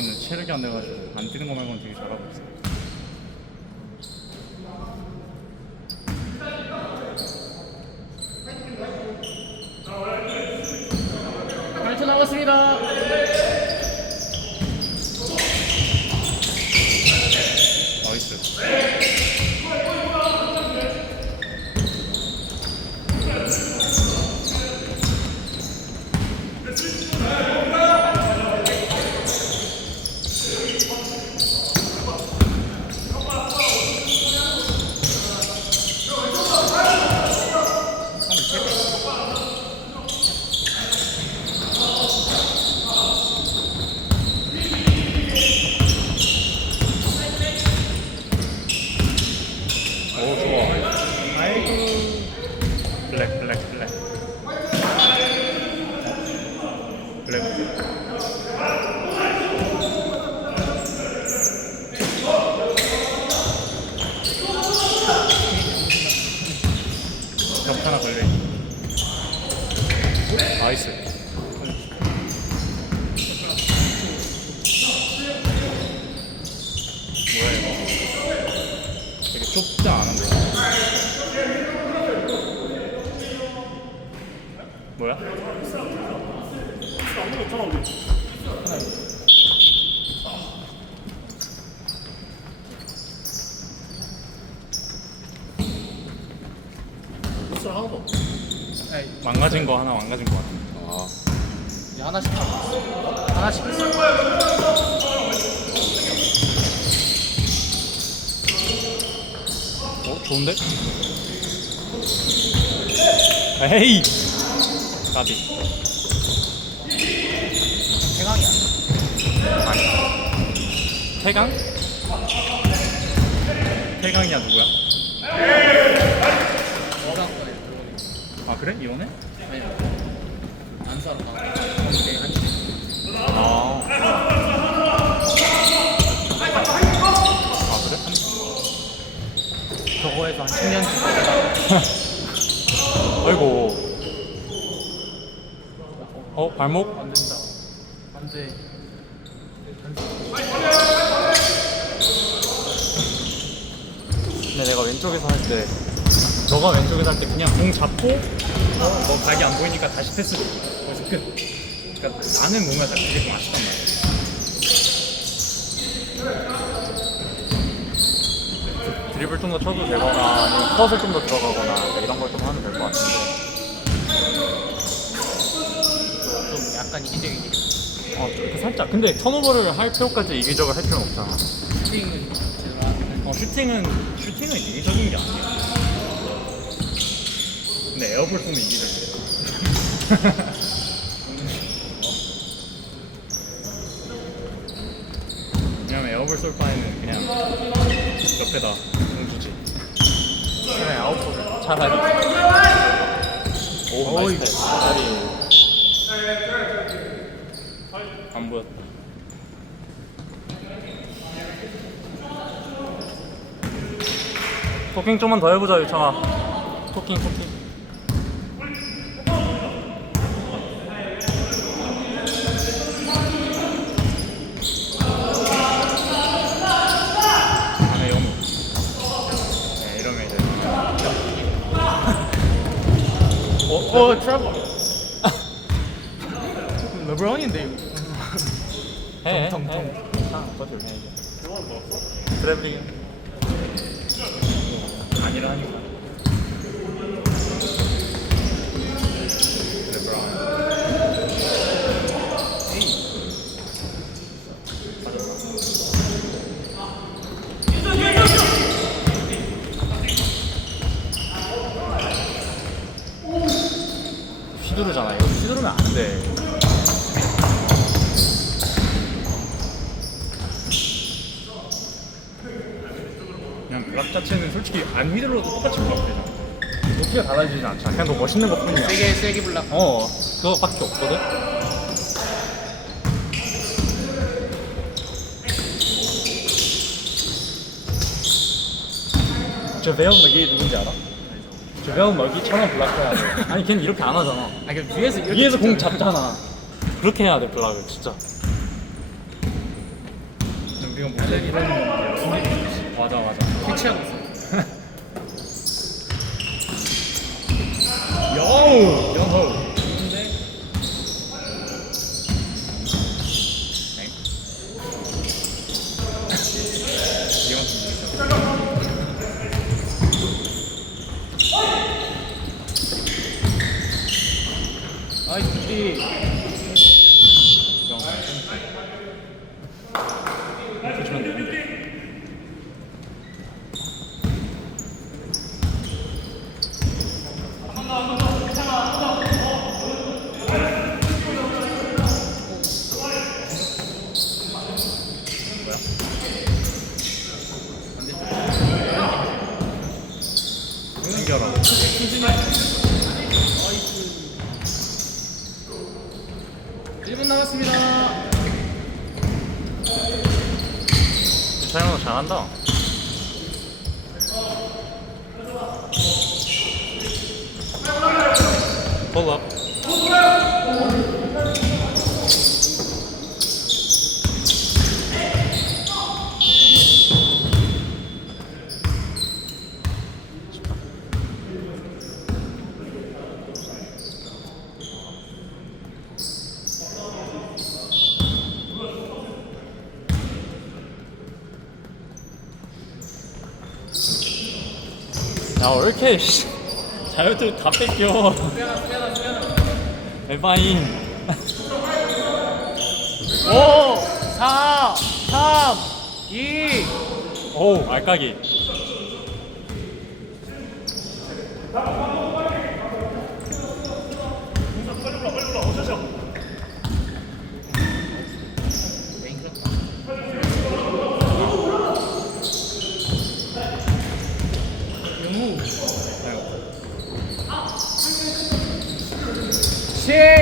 있는 체력이 안 돼가지고 안 뛰는 거 말고는 되게 잘하고 있어. 팔초 남았습니다. 나이스. 오 좋아. 아이고. 블랙 블랙 블랙. 블랙. 벽 하나 걸려. 나이스. 뭐야 이거? 되게 좁지 않은데. 뭐야? 무슨 하나도 없어. 망가진 거 하나 망가진 거 같아. 아. 이제 하나씩 잡았어. 하나씩 했어. 어 좋은데? 에이 까비 태강이야. 아니 태강? 태강이야 누구야? 태강 거에 들어오니. 아 그래 이번에? 아니, 안사로 가. 오케이, 한 줄. 아. 아 그래? 저거에서 한 10년 전. 아이고. 어 발목? 안 된다. 안 돼. 근데 내가 왼쪽에서 할 때 너가 왼쪽에서 할 때 그냥 공 잡고 어, 너 각이 안 보이니까 다시 패스 줘. 그래서 끝. 그러니까 나는 뭔가 딱 그게 좀 아쉽단 말이야. 드리블 좀 더 쳐도 되거나 아니면 컷을 좀 더 들어가거나 그러니까 이런 걸 좀 하면 될 것 같은데 좀 약간 이기적이긴 해. 어, 그 살짝 근데 턴오버를 할 필요까지 이기적을 할 필요는 없잖아 슈팅은 하는데. 어, 슈팅은 슈팅은 이기적인 게 아니야 근데 에어볼 쏘면 이기적이야 왜냐면 에어볼 쏠 바에는 그냥 옆에다 공 주지. 그래, 아웃볼을 차라리. 오. 나이스 안 보였다. 토킹 좀만 더 해보자 유창아. 토킹 토킹 안에 영웅 네, 이러면 이제 어? 어? 트래블 르브론인데 이거. 해, 텅텅텅. 해. 아, 버틸 해, 이제. 트래블링. 아니라 하니까. 자체는 솔직히 안 믿을러도 똑같이 올라오잖아 높이가 달라지진 않잖아 그냥 너 멋있는 것 뿐이야 세게 세게 불러. 어 그거밖에 없거든? 저 배운 먹이 누군지 알아? 저 배운 먹이처럼 블락해야 돼. 아니 걔는 이렇게 안 하잖아. 아니, 그 위에서 이렇게 위에서 공 잡잖아. 그렇게 해야 돼 블락을 진짜. 근데 우리가 못해 이런 거. 맞아 맞아 캐치하고 있어. 여우 영호. 근데 이건 좀 모르겠어. 아이 두피. 조심하면 되는데 아이스. 1분 남았습니다. 차영아 잘한다 홀업 야왜 이렇게 씨, 자유투 다 뺏겨. 에바인. 5, 4, 3, 2. 오 알까기 시.